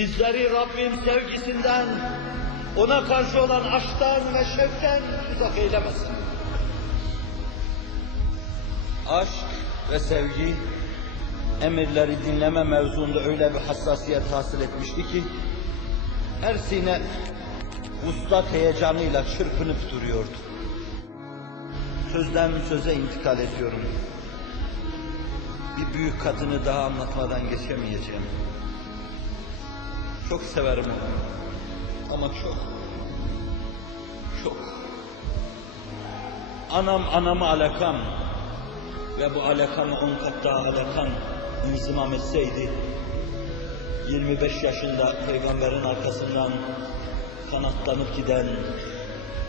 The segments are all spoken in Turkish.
Bizleri Rabbim sevgisinden, ona karşı olan aşktan ve şevkten uzak eylemesin. Aşk ve sevgi emirleri dinleme mevzuunda öyle bir hassasiyet hasıl etmişti ki her sine vuslat heyecanıyla çırpınıp duruyordu. Sözden söze intikal ediyorum. Bir büyük kadını daha anlatmadan geçemeyeceğim. Çok severim onu. Ama çok, çok. Anam anamı alakam ve bu alakamı on kat daha alakam inzimam etseydi 25 yaşında peygamberin arkasından kanatlanıp giden,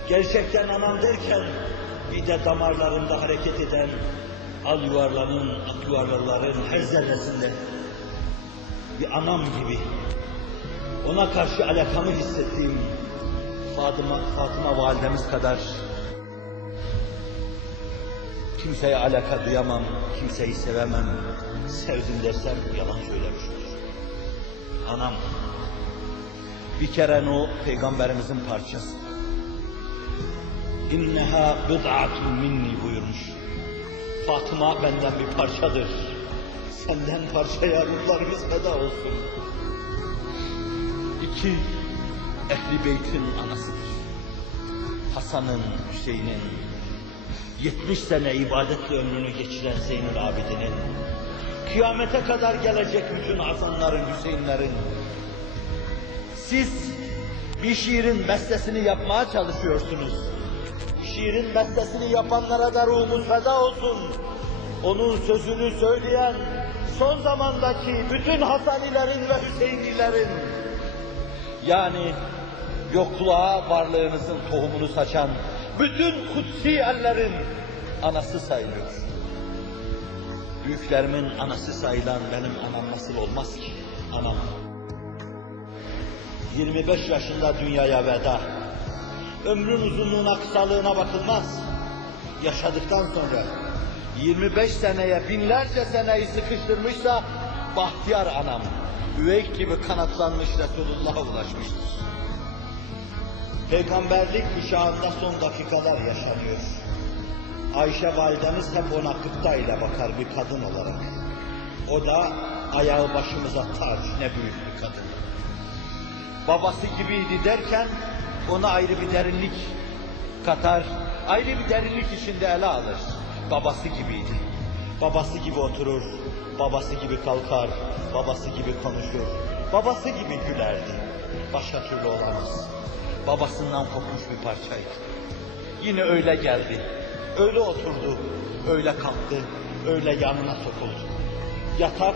gerçekten anam derken bir de damarlarında hareket eden al yuvarlanın, ak yuvarlaların her zerresinde bir anam gibi ona karşı alakamı hissettiğim Fatıma, Fatıma validemiz kadar kimseye alaka duyamam, kimseyi sevemem, sevdim dersem yalan söylemiş olur. Anam, bir kere o peygamberimizin parçası. İnneha bıd'atun minni buyurmuş. Fatıma benden bir parçadır. Senden parçaya ruhlarımız feda olsun. İki, Ehli Beyt'in anasıdır. Hasan'ın, Hüseyin'in, 70 sene ibadetle ömrünü geçiren Zeynül Abidin'in, kıyamete kadar gelecek bütün Hasanların, Hüseyinlerin, siz bir şiirin bestesini yapmaya çalışıyorsunuz. Şiirin bestesini yapanlara da ruhumuz feda olsun. Onun sözünü söyleyen son zamandaki bütün Hasanilerin ve Hüseyinlilerin yani yokluğa varlığınızın tohumunu saçan bütün kutsi ellerin anası sayılıyor. Büyüklerimin anası sayılan benim anam nasıl olmaz ki? Anam. 25 yaşında dünyaya veda. Ömrün uzunluğuna, kısalığına bakılmaz. Yaşadıktan sonra 25 seneye, binlerce seneyi sıkıştırmışsa bahtiyar anam, üvey gibi kanatlanmış Resulullah'a ulaşmıştır. Peygamberlik kuşağında son dakikalar yaşanıyor. Ayşe validemiz hep ona gıpta ile bakar bir kadın olarak. O da ayağı başımıza taç, ne büyük bir kadın. Babası gibiydi derken ona ayrı bir derinlik katar, ayrı bir derinlik içinde ele alır. Babası gibiydi. Babası gibi oturur, babası gibi kalkar, babası gibi konuşur, babası gibi gülerdi. Başka türlü olamaz. Babasından kopmuş bir parçaydı. Yine öyle geldi, öyle oturdu, öyle kalktı, öyle yanına sokuldu. Yatak,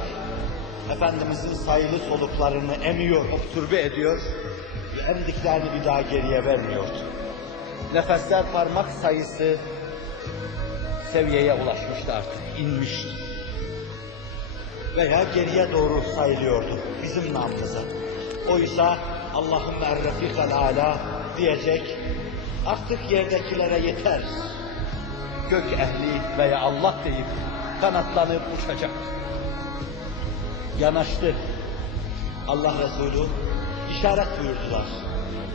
Efendimizin sayılı soluklarını emiyor, turbe ediyor ve emdiklerini bir daha geriye vermiyordu. Nefesler parmak sayısı seviyeye ulaşmıştı artık, inmişti. Veya geriye doğru sayılıyordu bizim namımıza. Oysa Allah'ın errefikel ala diyecek, artık yerdekilere yeter. Gök ehli veya Allah deyip kanatlanıp uçacak. Yanaştı. Allah Resulü işaret buyurdular.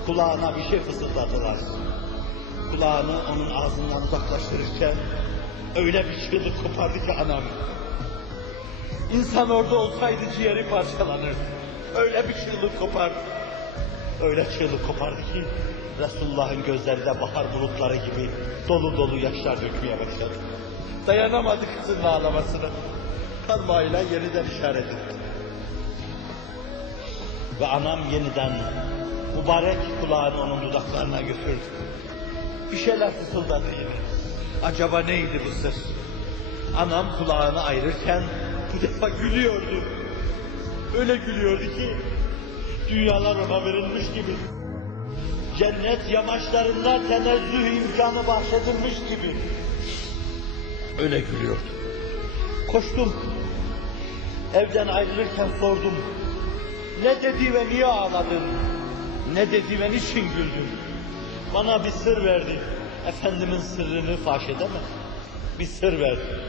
Kulağına bir şey fısıldadılar. Kulağını onun ağzından uzaklaştırırken öyle bir çığlık kopardı ki anam. İnsan orada olsaydı ciğeri parçalanırdı. Öyle bir çığlık kopardı. Öyle çığlık kopardı ki Resulullah'ın gözleri de bahar bulutları gibi dolu dolu yaşlar dökmeye başladı. Dayanamadı kızın ağlamasına. Parmağıyla yeniden işaret etti. Ve anam yeniden mübarek kulağını onun dudaklarına götürdü. Bir şeyler fısıldadı yine. Acaba neydi bu sır? Anam kulağını ayırırken bu defa gülüyordu. Öyle gülüyordu ki dünyalar ona verilmiş gibi. Cennet yamaçlarında tenezzüh imkanı bahsedilmiş gibi. Öyle gülüyordu. Koştum. Evden ayrılırken sordum. Ne dedi ve niye ağladın? Ne dedi ve niçin güldün? Bana bir sır verdi. Efendimin sırrını faş edemem. Bir sır verdi.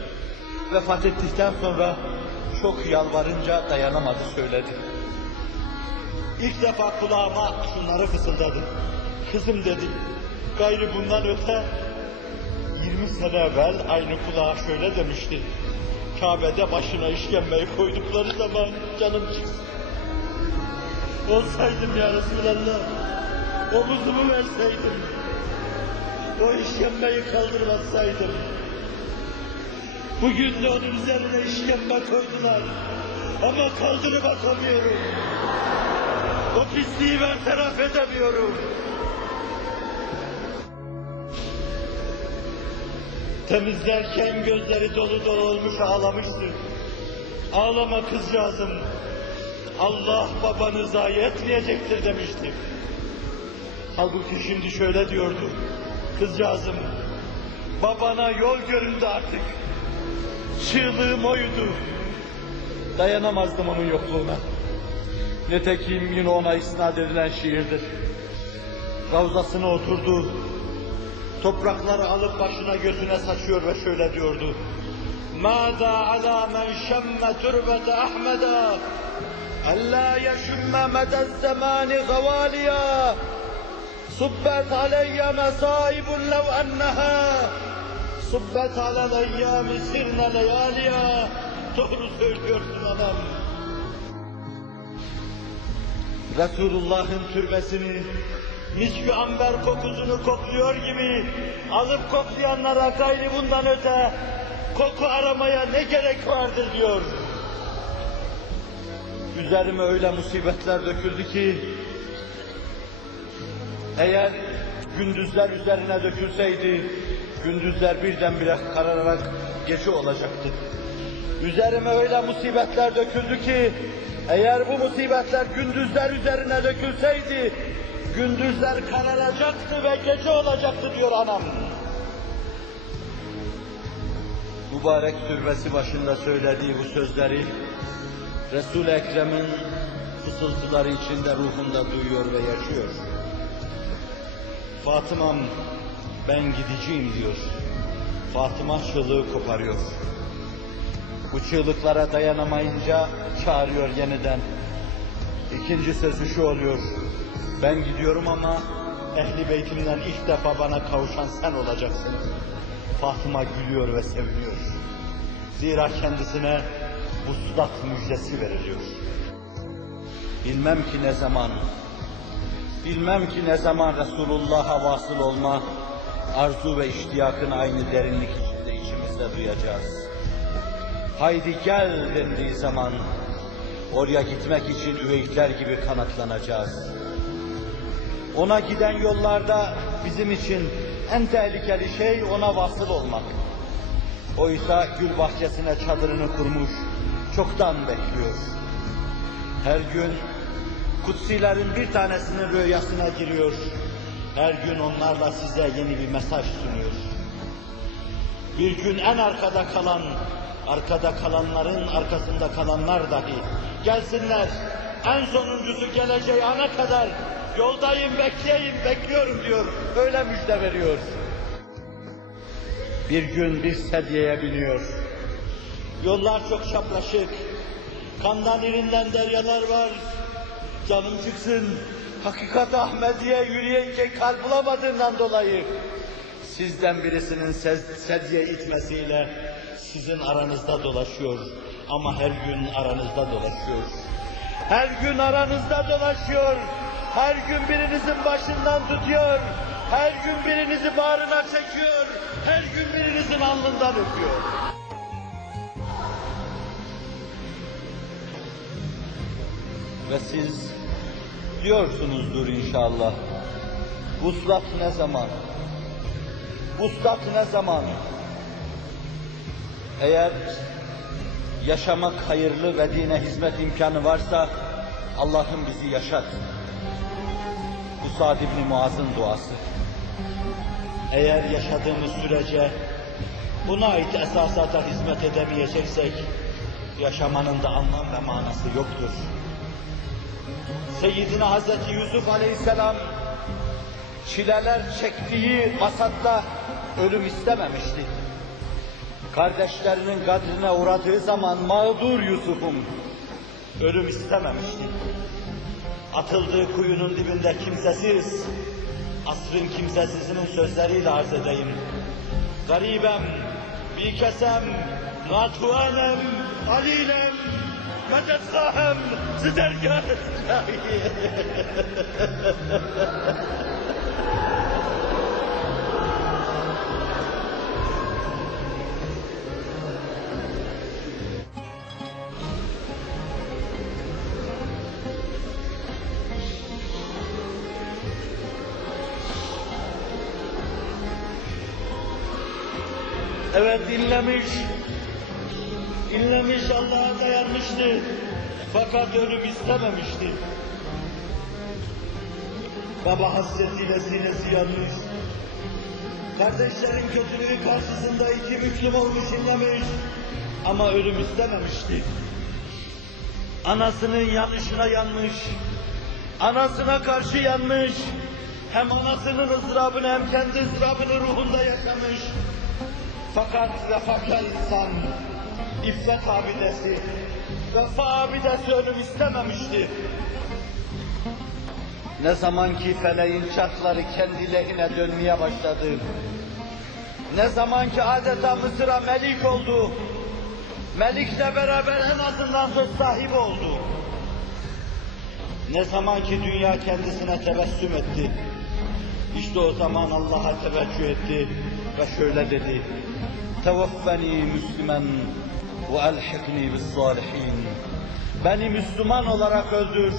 Vefat ettikten sonra çok yalvarınca dayanamadı söyledi. İlk defa kulağıma şunları fısıldadı. Kızım dedi, gayrı bundan öte 20 sene evvel aynı kulağa şöyle demişti. Kabe'de başına işkembeyi koydukları zaman canım çıksın. Olsaydım ya Resulallah, omuzumu verseydim, o işkembeyi kaldırmasaydım, bugün de onun üzerine işkembe koydular ama kaldırıp atamıyorum. O pisliği bertaraf edemiyorum. Temizlerken gözleri dolu dolu olmuş ağlamıştı. Ağlama kızcağızım. Allah babanı zayi etmeyecektir demişti. Halbuki şimdi şöyle diyordu. Kızcağızım, babana yol göründü artık. Çığlığım oydu. Dayanamazdım onun yokluğuna. Nitekim yine ona isnat edilen şiirdir. Ravzasına oturdu. Toprakları alıp başına gözüne saçıyor ve şöyle diyordu. ماذا على من شم تربة أحمدا ألا يشم مدى الزمان غواليا صبت علي مصائب لو أنها صبت على الأيام سرنا لياليا Doğru söylüyorsun anam. Resulullah'ın türbesini miskü amber kokusunu kokluyor gibi alıp koklayanlara gayri bundan öte koku aramaya ne gerek vardır diyor. Üzerime öyle musibetler döküldü ki eğer gündüzler üzerine dökülseydi gündüzler birdenbire karararak gece olacaktı. Üzerime öyle musibetler döküldü ki eğer bu musibetler gündüzler üzerine dökülseydi gündüzler kararacaktı ve gece olacaktı diyor anam. Mübarek türbesi başında söylediği bu sözleri Resul-i Ekrem'in fısıltıları içinde ruhunda duyuyor ve yaşıyor. Fatıma'm ben gideceğim diyor. Fatıma çığlığı koparıyor. Bu çığlıklara dayanamayınca çağırıyor yeniden. İkinci sözü şu oluyor. Ben gidiyorum ama ehli beytimden ilk defa bana kavuşan sen olacaksın. Fatıma gülüyor ve seviniyor. Zira kendisine vuslat müjdesi veriliyor. Bilmem ki ne zaman, bilmem ki ne zaman Resulullah'a vasıl olma, arzu ve iştiyakını aynı derinlik içinde içimizde duyacağız. Haydi gel dendiği zaman, oraya gitmek için üveyikler gibi kanatlanacağız. Ona giden yollarda bizim için en tehlikeli şey ona vasıl olmak. Oysa gül bahçesine çadırını kurmuş, çoktan bekliyor. Her gün kutsilerin bir tanesinin rüyasına giriyor. Her gün onlarla size yeni bir mesaj sunuyor. Bir gün en arkada kalan, arkada kalanların arkasında kalanlar dahi gelsinler. En sonuncusu geleceği ana kadar yoldayım, bekleyeyim, bekliyorum diyor. Öyle müjde veriyor. Bir gün bir sedyeye biniyor. Yollar çok şaplaşık. Kandan irinden deryalar var. Canım çıksın. Hakikat Ahmediye yürüyecek kalp bulamadığından dolayı sizden birisinin sedye itmesiyle sizin aranızda dolaşıyor. Ama her gün aranızda dolaşıyor. Her gün aranızda dolaşıyor. Her gün birinizin başından tutuyor. Her gün birinizi bağrına çekiyor. Her gün birinizin alnından öpüyor. Ve siz diyorsunuzdur inşallah. Vuslat ne zaman? Vuslat ne zaman? Eğer yaşamak hayırlı ve dine hizmet imkanı varsa Allah'ım bizi yaşat. Bu Sa'd ibn Muaz'ın duası. Eğer yaşadığımız sürece buna ait esasata hizmet edemeyeceksek yaşamanın da anlam ve manası yoktur. Seyyidina Hazreti Yusuf Aleyhisselam çileler çektiği vasatta ölüm istememişti. Kardeşlerinin kadrine uğradığı zaman mağdur Yusuf'um ölüm istememişti. Atıldığı kuyunun dibinde kimsesiz, asrın kimsesizinin sözleriyle arz edeyim. Garibem, bir kesem, natuanem, alilem, medet sahem, sizergâh Evet dinlemiş, dinlemiş Allah'a dayanmıştı. Fakat ölüm istememişti. Baba hasretiyle sinesi yanmış. Kardeşlerin kötülüğü karşısında iki büklüm olmuş inlemiş. Ama ölüm istememişti. Anasının yanlışına yanmış. Anasına karşı yanmış. Hem anasının ızdırabını hem kendi ızdırabını ruhunda yaşamış. Fakat vefakar insan, iffet abidesi, vefa abidesi ölüm istememişti. Ne zaman ki feleğin çarkları kendi dönmeye başladı, ne zaman ki adeta Mısır'a melik oldu, melikle beraber en azından söz sahibi oldu. Ne zaman ki dünya kendisine tebessüm etti, işte o zaman Allah'a teveccüh etti ve şöyle dedi. Tevaffeni Müslüman ve elhikni bis salihin. Beni Müslüman olarak öldür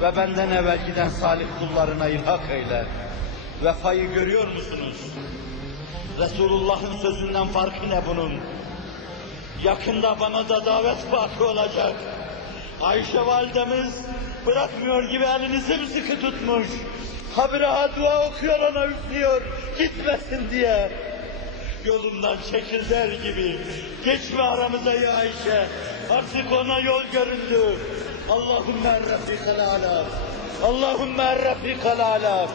ve benden evvel giden salih kullarına ilhak eyle. Vefayı görüyor musunuz? Resulullah'ın sözünden farkı ne bunun? Yakında bana da davet vakı olacak. Ayşe validemiz bırakmıyor gibi elini sımsıkı tutmuş. Habire dua okuyor ona üflüyor gitmesin diye. Yolundan çekil der gibi. Geçme aramıza ya Ayşe. Artık ona yol göründü. Allahümme errafikal ala. Allahümme errafikal ala.